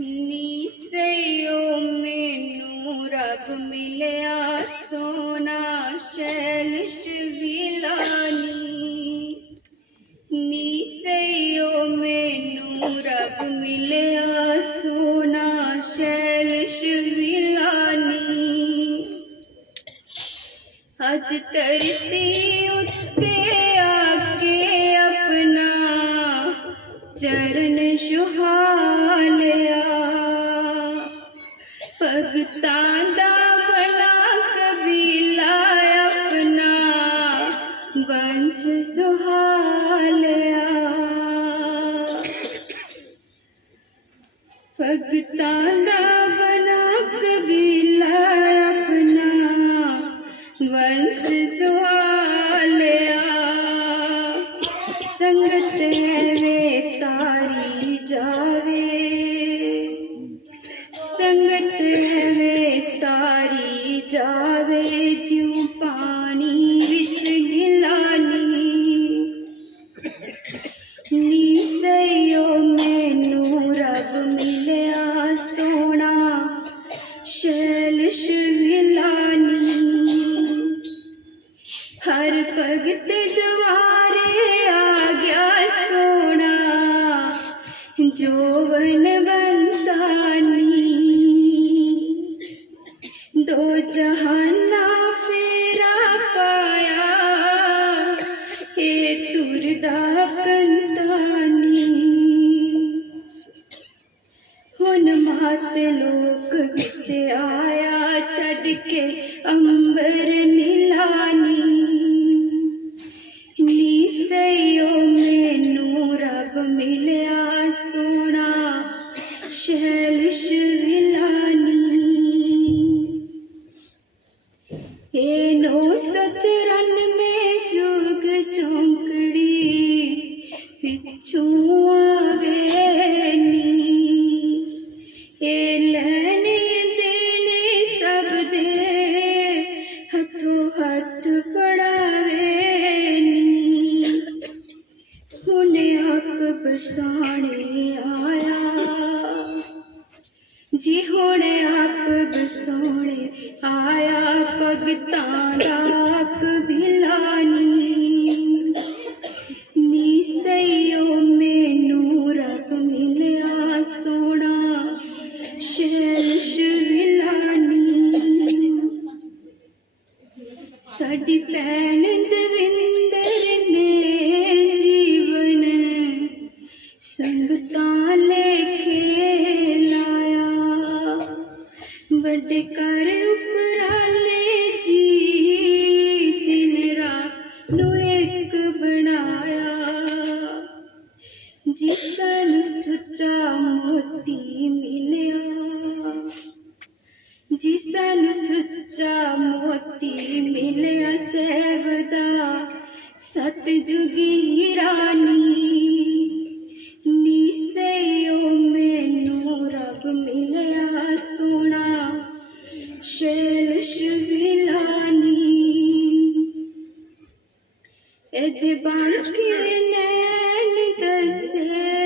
ਨੀਸਯੋ ਮੈਨੂੰ ਰੱਬ ਮਿਲਿਆ, ਸੋਨਾ ਸ਼ੈਲਸ਼ ਵਿਲਾਨੀ ਨੀਸਯੋ ਮੈਨੂੰ ਰੱਬ ਮਿਲਿਆ, ਸੋਨਾ ਸ਼ੈਲਸ਼ ਵਿਲਾਨੀ ਅੱਜ ਧਰਤੀ ਉੱਤੇ वंश सु ਜੋਵਨ ਬੰਤਾਨੀ ਦੋ ਜਹਾਨਾ ਫੇਰਾ ਪਾਇਆ, ਏ ਤੁਰਦਾ ਕੰਤਾਨੀ ਹੁਣ ਮਾਤ ਲੋਕ ਵਿੱਚ ਆਇਆ, ਛੱਡ ਕੇ ਅੰਬਰ ਨੀ ਨੀਸਯੋ ਮੈਨੂੰ, ਰੱਬ ਮਿਲਿਆ ਸੋਣਾ ਸ਼ੈਲਸ਼ ਵਿਲਾਨੀ ਹੁਣ ਆਪ ਬਸੋਣੇ ਆਇਆ ਭਗਤਾਂ ਦਾ ਕਬੀਲਾਨੀ। ਨੀਸਯੋ ਮੈਨੂੰ ਰੱਬ ਮਿਲਿਆ ਸੋਣਾ ਸ਼ੈਲਸ਼ ਵਿਲਾਨੀ ਸਾਡੀ ਭੈਣ ਦੇ ਸਤਜੁਗੀ ਰਾਨੀ ਨੀਸਯੋ ਮੈਨੂੰ ਰੱਬ ਮਿਲਿਆ ਸੋਣਾ ਸ਼ੈਲਸ਼ ਵਿਲਾਨੀ ਇਹਦੇ ਬਾਂਕੇ ਨੈਣ ਦੱਸੇ ਗੁਰੂ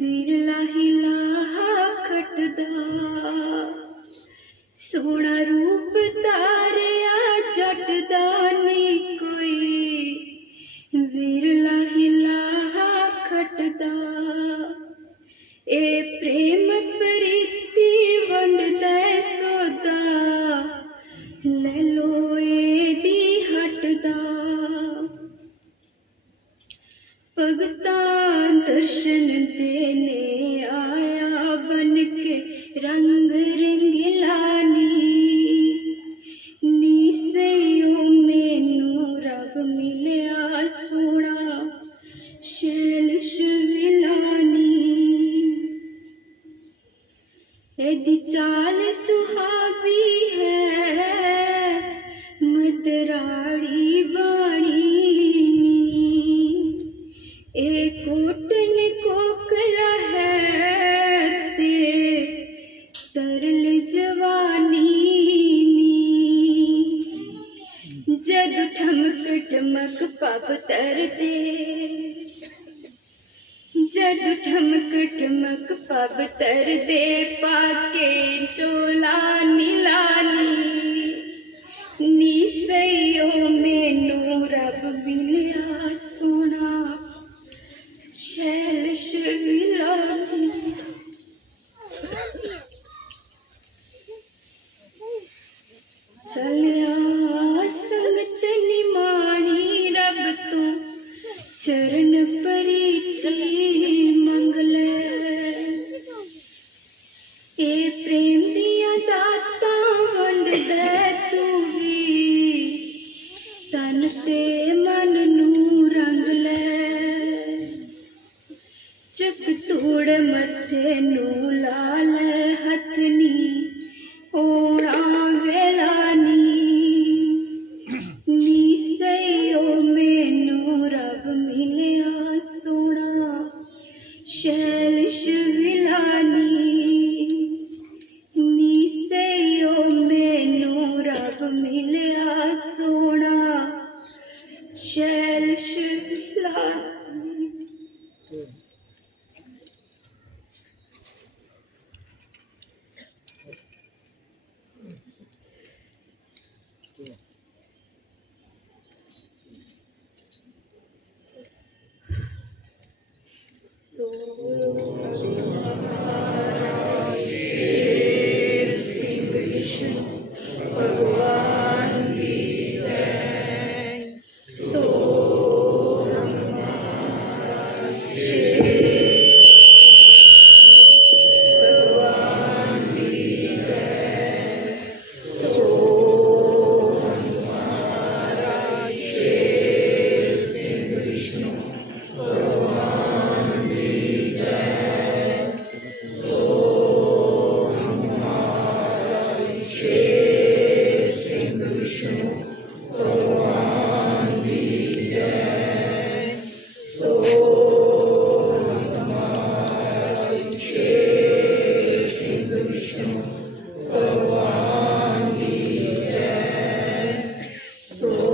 ਵਿਰਲਾ ਹੀ ਲਾਹਾ ਖਟਦਾ। ਰੂਪ ਤਾਰੇ ਰੰਗ ਠਮਕ ਠਮਕ ਤਰਦੇ। ਜਦ ਠਮਕ ਠਮਕ ਪਬ ਤਰਦੇ ਪਾਕੇ ਚੋਲਾ ਨੀਲਾਨੀ। ਨੀ ਸਈਓ ਮੇ ਚਰਨ ਪਰੀਤੀ ਮੰਗਲੇ ਇਹ ਪ੍ਰੇਮ ਦੀਆਂ ਦਾਤਾਂ ਵੰਡਦਾ ਤੂੰ ਵੀ। ਤਨ ਤੇ ਮਨ ਨੂੰ ਰੰਗ ਲੈ। ਚੱਕ ਤੋੜ ਮੱਥੇ ਨੂੰ ਲਾਲੈ ਹੱਥ ਨੀ। ਓਣਾ ਸ਼ੈਲ ਸ਼ਵਿਲਾਨੀ